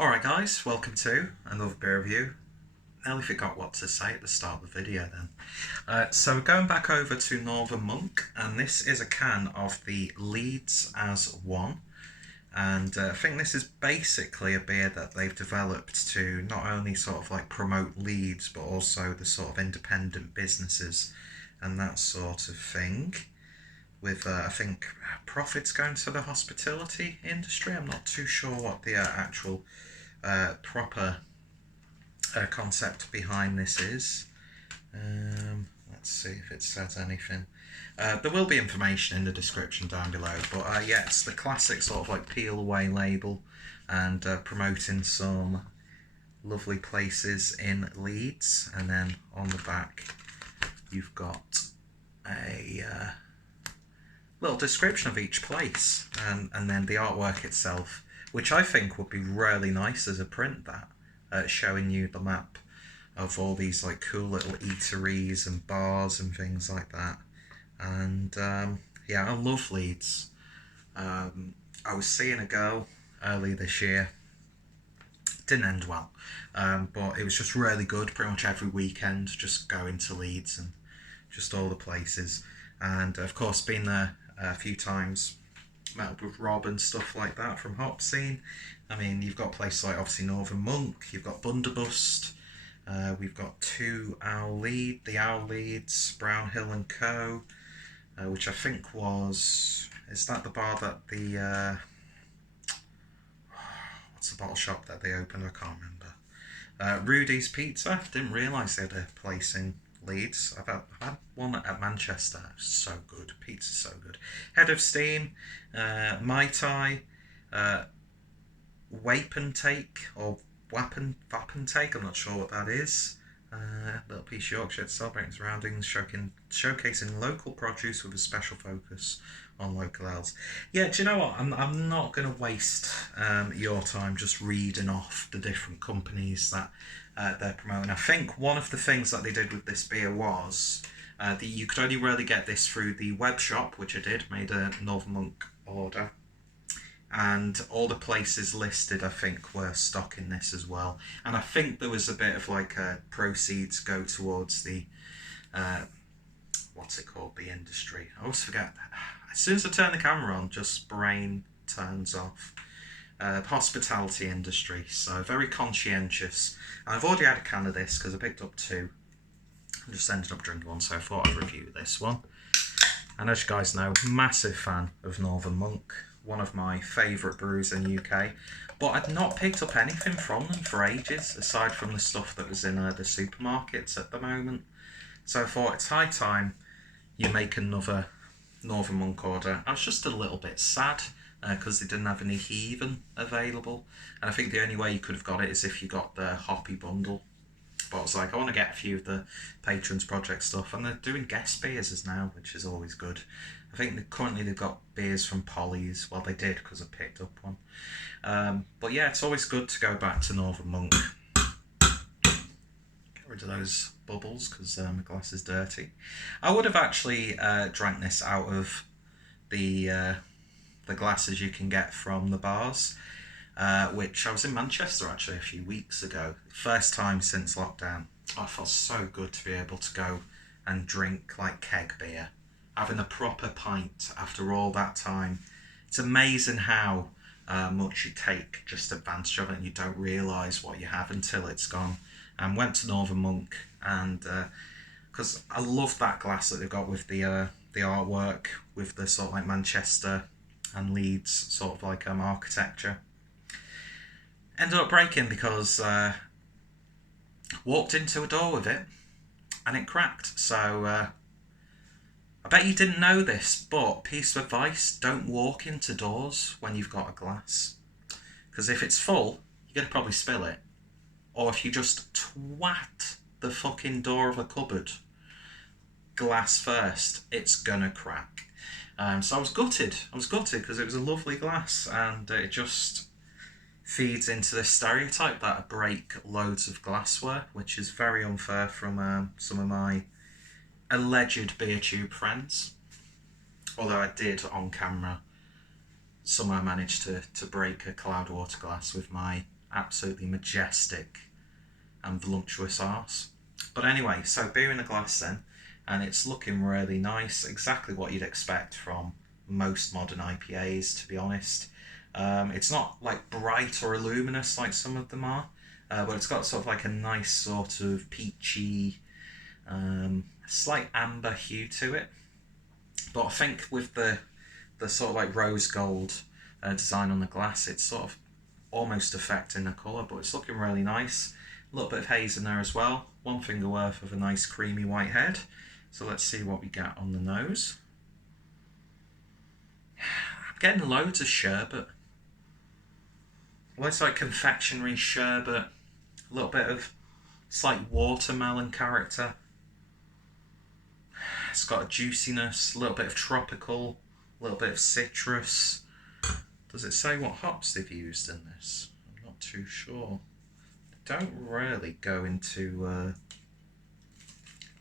Alright guys, welcome to another beer review. Nearly forgot what to say at the start of the video then. So we're going back over to Northern Monk, and this is a can of the LDS AS ONE. And I think this is basically a beer that they've developed to not only sort of like promote Leeds, but also the sort of independent businesses and that sort of thing. With, I think, profits going to the hospitality industry. I'm not too sure what the actual proper concept behind this is. Let's see if it says anything. There will be information in the description down below, but yeah, it's the classic sort of like peel away label, and promoting some lovely places in Leeds. And then on the back you've got a little description of each place, and then the artwork itself, which I think would be really nice as a print, that showing you the map of all these like cool little eateries and bars and things like that. And yeah, I love Leeds. I was seeing a girl early this year. Didn't end well, but it was just really good. Pretty much every weekend, just going to Leeds and just all the places. And of course, been there a few times, met up with Rob and stuff like that from Hop Scene. I mean, you've got places like obviously Northern Monk, you've got Bunderbust, we've got the Owl Leeds, Brownhill and Co, which I think is that the bar that the, what's the bottle shop that they opened? I can't remember. Rudy's Pizza, didn't realise they had a place in Leeds. I've had one at Manchester. It's so good. Pizza's so good. Head of Steam, Mai Tai, Wapentake or Wapentake. I'm not sure what that is. Little piece of Yorkshire celebrating surroundings, showcasing local produce with a special focus on local ales. Yeah, do you know what? I'm not going to waste your time just reading off the different companies that they're promoting. I think one of the things that they did with this beer was that you could only really get this through the Webshop, which I did, made a Northern Monk order. And all the places listed, I think, were stocking this as well. And I think there was a bit of like proceeds go towards the, what's it called, the industry. I always forget. As soon as I turn the camera on, just brain turns off. Hospitality industry, so very conscientious. And I've already had a can of this because I picked up two. I just ended up drinking one, so I thought I'd review this one. And as you guys know, massive fan of Northern Monk, one of my favourite brews in the UK. But I'd not picked up anything from them for ages, aside from the stuff that was in the supermarkets at the moment. So I thought it's high time you make another Northern Monk order. I was just a little bit sad because they didn't have any Heathen available, and I think the only way you could have got it is if you got the Hoppy bundle. But I was like, I want to get a few of the Patrons Project stuff, and they're doing guest beers as now, which is always good. I think currently they've got beers from Polly's. Well, they did because I picked up one. But yeah, it's always good to go back to Northern Monk. Get rid of those bubbles because my glass is dirty. I would have actually drank this out of the glasses you can get from the bars, which I was in Manchester actually a few weeks ago. First time since lockdown. I felt so good to be able to go and drink like keg beer, having a proper pint after all that time. It's amazing how much you take just advantage of it, and you don't realise what you have until it's gone. And went to Northern Monk, and because I love that glass that they've got with the artwork with the sort of like Manchester and Leeds sort of like architecture. Ended up breaking because walked into a door with it and it cracked. So I bet you didn't know this, but piece of advice, don't walk into doors when you've got a glass, because if it's full you're going to probably spill it, or if you just twat the fucking door of a cupboard glass first, it's gonna crack. So I was gutted because it was a lovely glass, and it just feeds into this stereotype that I break loads of glassware, which is very unfair from some of my alleged beer tube friends. Although I did on camera somehow manage to break a Cloudwater glass with my absolutely majestic and voluptuous arse. But anyway, so beer in a glass then, and it's looking really nice, exactly what you'd expect from most modern IPAs, to be honest. It's not like bright or luminous like some of them are, but it's got sort of like a nice sort of peachy, slight amber hue to it. But I think with the sort of like rose gold design on the glass, it's sort of almost affecting the colour, but it's looking really nice. A little bit of haze in there as well. One finger worth of a nice creamy white head. So let's see what we get on the nose. I'm getting loads of sherbet. Looks like confectionery sherbet. A little bit of slight watermelon character. It's got a juiciness, a little bit of tropical, a little bit of citrus. Does it say what hops they've used in this? I'm not too sure. They don't really go into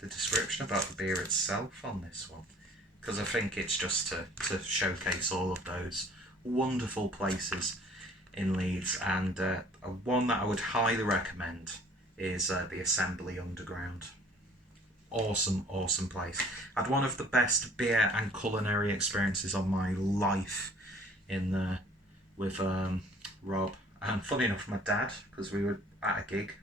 the description about the beer itself on this one, because I think it's just to showcase all of those wonderful places in Leeds. And one that I would highly recommend is the Assembly Underground. Awesome place. I had one of the best beer and culinary experiences of my life in there with Rob, and funny enough my dad, because we were at a gig,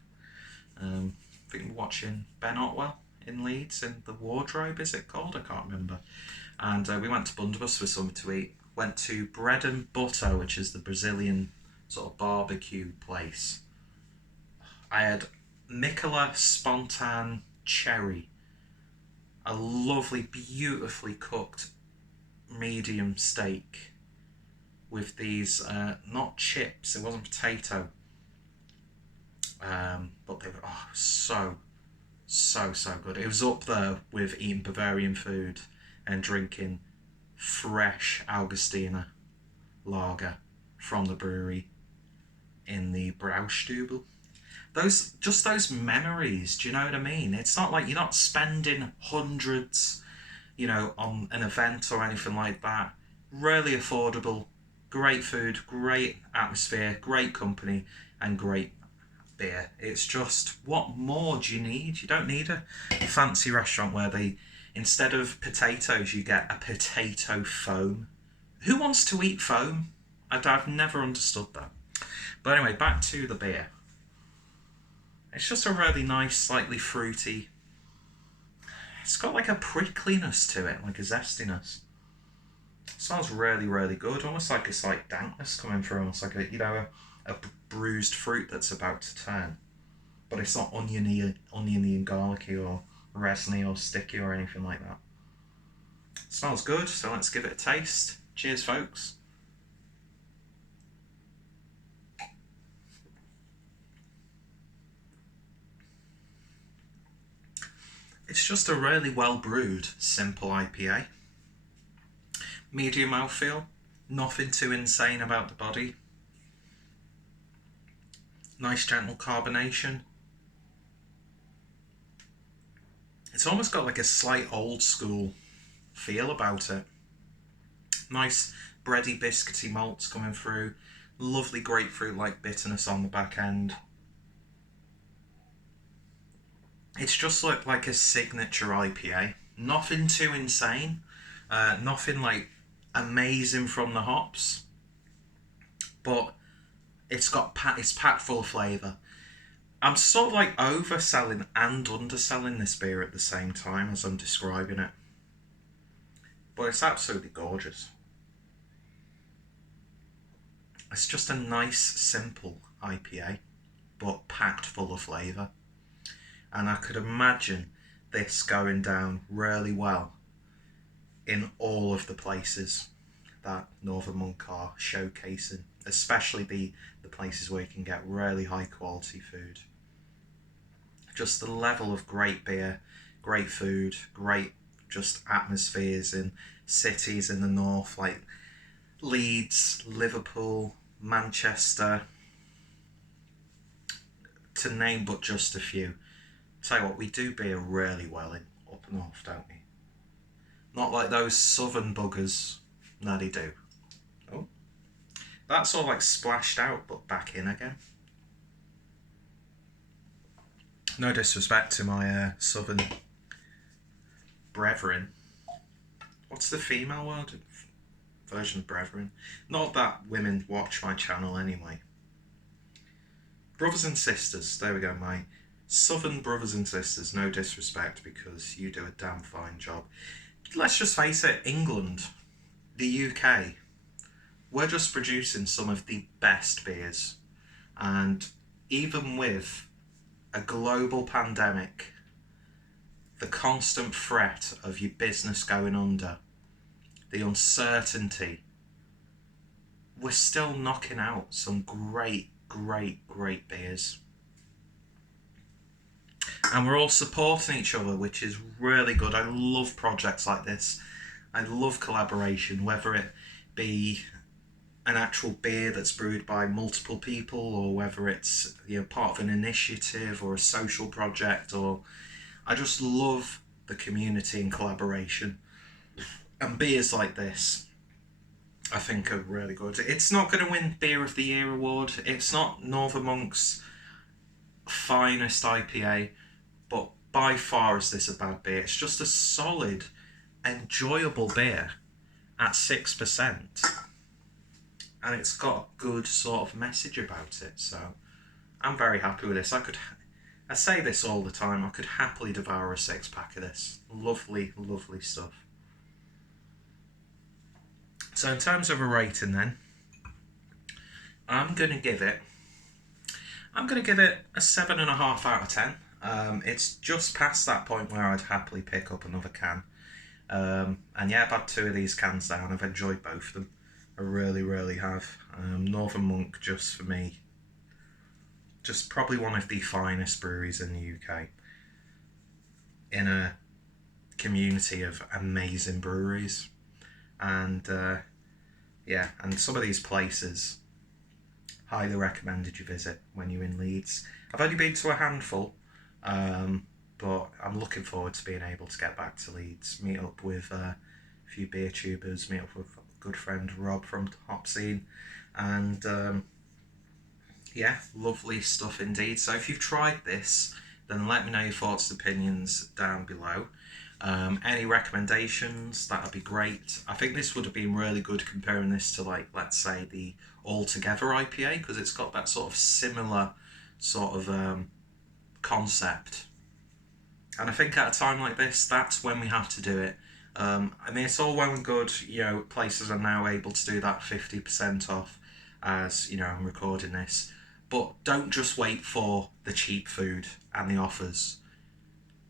I think we were watching Ben Otwell in Leeds, in the Wardrobe, is it called? I can't remember. And we went to Bundibus for something to eat. Went to Bread and Butter, which is the Brazilian sort of barbecue place. I had Michelob Spontan Cherry, a lovely, beautifully cooked medium steak with these, not chips, it wasn't potato, but they were so good. It was up there with eating Bavarian food and drinking fresh Augustiner lager from the brewery in the Braustubel. Those memories, do you know what I mean? It's not like you're not spending hundreds, on an event or anything like that. Really affordable, great food, great atmosphere, great company, and great beer. It's just, what more do you need? You don't need a fancy restaurant where instead of potatoes, you get a potato foam. Who wants to eat foam? I've never understood that. But anyway, back to the beer. It's just a really nice, slightly fruity. It's got like a prickliness to it, like a zestiness. It smells really, really good. Almost like a slight dankness coming through, almost like a bruised fruit that's about to turn. But it's not oniony and garlicky or resiny or sticky or anything like that. It smells good, so let's give it a taste. Cheers, folks. It's just a really well brewed, simple IPA. Medium mouthfeel, nothing too insane about the body. Nice gentle carbonation. It's almost got like a slight old school feel about it. Nice bready, biscuity malts coming through. Lovely grapefruit-like bitterness on the back end. It's just like a signature IPA. Nothing too insane. Nothing like amazing from the hops. But it's packed full of flavour. I'm sort of like overselling and underselling this beer at the same time as I'm describing it. But it's absolutely gorgeous. It's just a nice, simple IPA, but packed full of flavour. And I could imagine this going down really well in all of the places that Northern Monk are showcasing, especially the places where you can get really high quality food. Just the level of great beer, great food, great just atmospheres in cities in the north like Leeds, Liverpool, Manchester, to name but just a few. Tell you what, we do beer really well in up north, don't we? Not like those southern buggers. No, they do. Oh, that's all like splashed out but back in again. No disrespect to my southern brethren. What's the female word? Version of brethren? Not that women watch my channel anyway. Brothers and sisters, there we go, my southern brothers and sisters, no disrespect because you do a damn fine job. Let's just face it, England, the UK, we're just producing some of the best beers. And even with a global pandemic, the constant threat of your business going under, the uncertainty, we're still knocking out some great beers. And we're all supporting each other, which is really good. I love projects like this. I love collaboration, whether it be an actual beer that's brewed by multiple people, or whether it's, you know, part of an initiative or a social project, or I just love the community and collaboration. And beers like this, I think, are really good. It's not going to win Beer of the Year award. It's not Northern Monk's finest IPA, but by far is this a bad beer. It's just a solid, enjoyable beer at 6%. And it's got a good sort of message about it, so I'm very happy with this. I say this all the time, I could happily devour a 6-pack of this. Lovely stuff. So in terms of a rating then, I'm going to give it a 7.5 out of 10. It's just past that point where I'd happily pick up another can. And yeah, I've had 2 of these cans down. I've enjoyed both of them. I really have. Northern Monk, just for me, just probably one of the finest breweries in the UK, in a community of amazing breweries. And yeah, and some of these places, highly recommended you visit when you're in Leeds. I've only been to a handful, but I'm looking forward to being able to get back to Leeds, meet up with a few beer tubers, meet up with good friend Rob from Hop Scene, and yeah, lovely stuff indeed. So if you've tried this, then let me know your thoughts and opinions down below. Any recommendations, that would be great. I think this would have been really good comparing this to, like, let's say the Altogether IPA, because it's got that sort of similar sort of concept. And I think at a time like this, that's when we have to do it. I mean, it's all well and good, you know, places are now able to do that 50% off as, you know, I'm recording this. But don't just wait for the cheap food and the offers.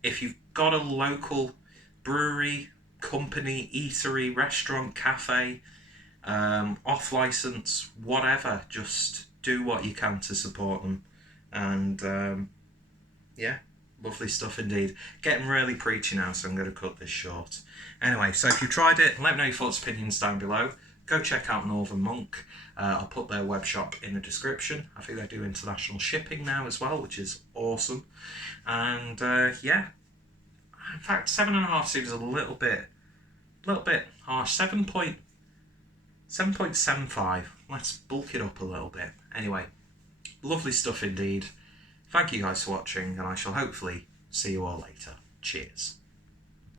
If you've got a local brewery, company, eatery, restaurant, cafe, off license, whatever, just do what you can to support them. And yeah, lovely stuff indeed. Getting really preachy now, so I'm going to cut this short. Anyway, so if you tried it, let me know your thoughts and opinions down below. Go check out Northern Monk. I'll put their web shop in the description. I think they do international shipping now as well, which is awesome. And yeah, in fact, 7.5 seems a little bit harsh. 7.75. Let's bulk it up a little bit. Anyway, lovely stuff indeed. Thank you guys for watching, and I shall hopefully see you all later. Cheers.